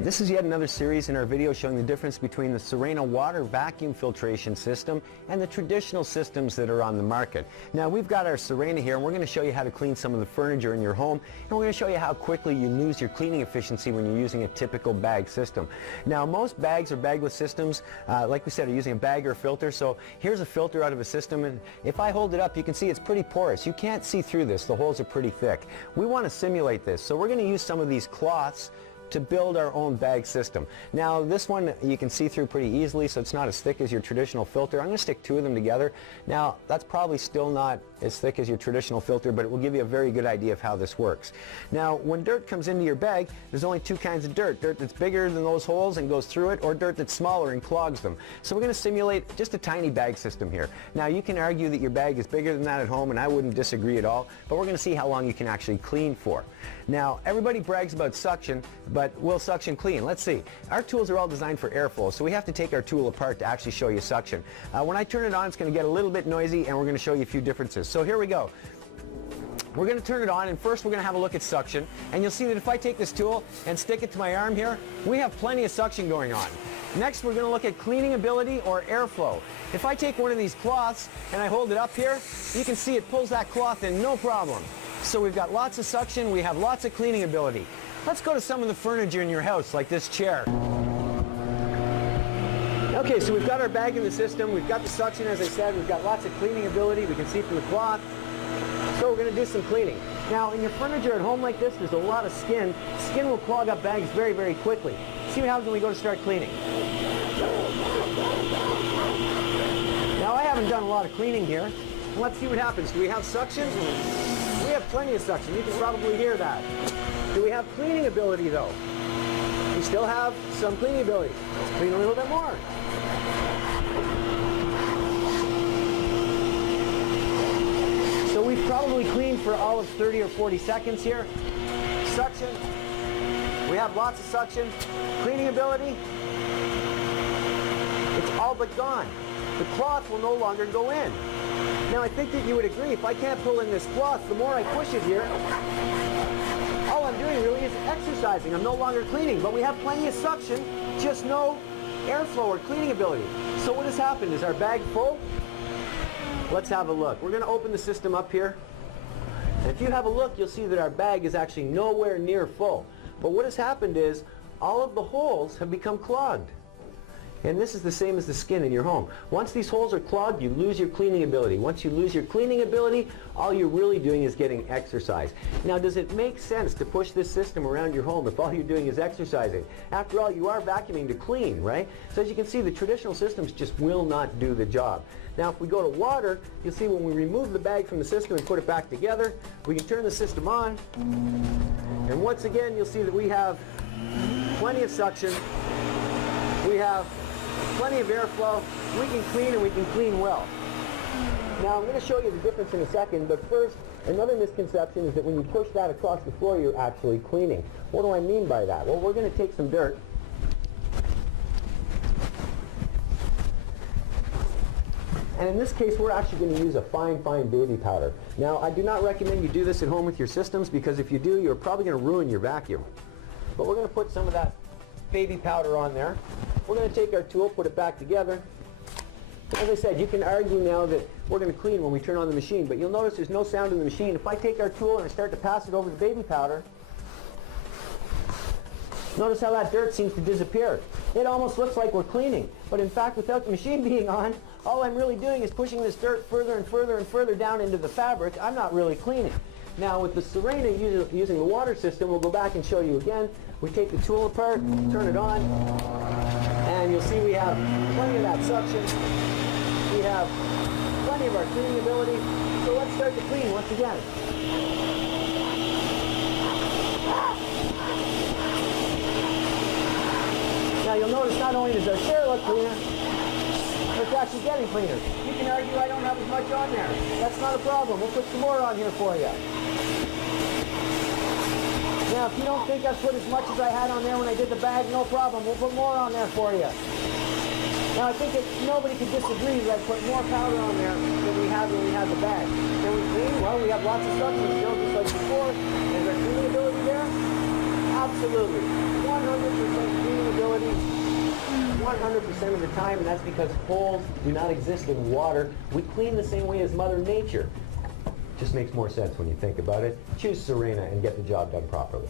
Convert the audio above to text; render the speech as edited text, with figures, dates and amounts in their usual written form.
This is yet another series in our video showing the difference between the Sirena water vacuum filtration system and the traditional systems that are on the market. Now we've got our Sirena here and we're going to show you how to clean some of the furniture in your home, and we're going to show you how quickly you lose your cleaning efficiency when you're using a typical bag system. Now most bags or bagless systems, like we said, are using a bag or a filter. So here's a filter out of a system, and if I hold it up you can see it's pretty porous. You can't see through this. The holes are pretty thick. We want to simulate this, so we're going to use some of these cloths to build our own bag system. Now this one you can see through pretty easily, so it's not as thick as your traditional filter. I'm going to stick two of them together. Now that's probably still not as thick as your traditional filter, but it will give you a very good idea of how this works. Now when dirt comes into your bag, there's only two kinds of dirt. Dirt that's bigger than those holes and goes through it, or dirt that's smaller and clogs them. So we're going to simulate just a tiny bag system here. Now you can argue that your bag is bigger than that at home, and I wouldn't disagree at all, but we're going to see how long you can actually clean for. Now everybody brags about suction, but will suction clean? Let's see. Our tools are all designed for airflow, so we have to take our tool apart to actually show you suction. When I turn it on, it's going to get a little bit noisy, and we're going to show you a few differences. So here we go. We're going to turn it on, and first we're going to have a look at suction, and you'll see that if I take this tool and stick it to my arm here, we have plenty of suction going on. Next we're going to look at cleaning ability or airflow. If I take one of these cloths and I hold it up here, you can see it pulls that cloth in no problem. So we've got lots of suction, we have lots of cleaning ability. Let's go to some of the furniture in your house, like this chair. Okay, so we've got our bag in the system, we've got the suction, as I said, we've got lots of cleaning ability, we can see from the cloth. So we're going to do some cleaning. Now in your furniture at home like this, there's a lot of skin. Skin will clog up bags very, very quickly. See what happens when we go to start cleaning. Now I haven't done a lot of cleaning here. Let's see what happens. Do we have suction? We have plenty of suction. You can probably hear that. Do we have cleaning ability though? We still have some cleaning ability. Let's clean a little bit more. So we've probably cleaned for all of 30 or 40 seconds here. Suction. We have lots of suction. Cleaning ability. It's all but gone. The cloth will no longer go in. Now I think that you would agree, if I can't pull in this cloth, the more I push it here, all I'm doing really is exercising. I'm no longer cleaning, but we have plenty of suction, just no airflow or cleaning ability. So what has happened? Is our bag full? Let's have a look. We're going to open the system up here. And if you have a look, you'll see that our bag is actually nowhere near full. But what has happened is all of the holes have become clogged. And this is the same as the skin in your home. Once these holes are clogged, you lose your cleaning ability. Once you lose your cleaning ability, all you're really doing is getting exercise. Now, does it make sense to push this system around your home if all you're doing is exercising? After all, you are vacuuming to clean, right? So as you can see, the traditional systems just will not do the job. Now, if we go to water, you'll see when we remove the bag from the system and put it back together, we can turn the system on. And once again, you'll see that we have plenty of suction. We have plenty of airflow. We can clean, and we can clean well. Now I'm going to show you the difference in a second, but first, another misconception is that when you push that across the floor, you're actually cleaning. What do I mean by that? Well, we're going to take some dirt. And in this case, we're actually going to use a fine, fine baby powder. Now, I do not recommend you do this at home with your systems, because if you do, you're probably going to ruin your vacuum. But we're going to put some of that baby powder on there. We're going to take our tool, put it back together. As I said, you can argue now that we're going to clean when we turn on the machine, but you'll notice there's no sound in the machine. If I take our tool and I start to pass it over the baby powder, notice how that dirt seems to disappear. It almost looks like we're cleaning, but in fact, without the machine being on, all I'm really doing is pushing this dirt further and further and further down into the fabric. I'm not really cleaning. Now with the Sirena using the water system, we'll go back and show you again. We take the tool apart, turn it on, and you'll see we have plenty of that suction. We have plenty of our cleaning ability. So let's start to clean once again. Now you'll notice not only does our chair look cleaner, but it's actually getting cleaner. You can argue I don't have as much on there. That's not a problem. We'll put some more on here for you. Now, if you don't think I've put as much as I had on there when I did the bag, no problem. We'll put more on there for you. Now, I think that nobody could disagree that I put more powder on there than we had when we had the bag. Can we clean? Well, we have lots of stuff in the just like before. Is there cleaning ability there? Absolutely. 100% 100% of the time, and that's because holes do not exist in water. We clean the same way as Mother Nature. Just makes more sense when you think about it. Choose Sirena and get the job done properly.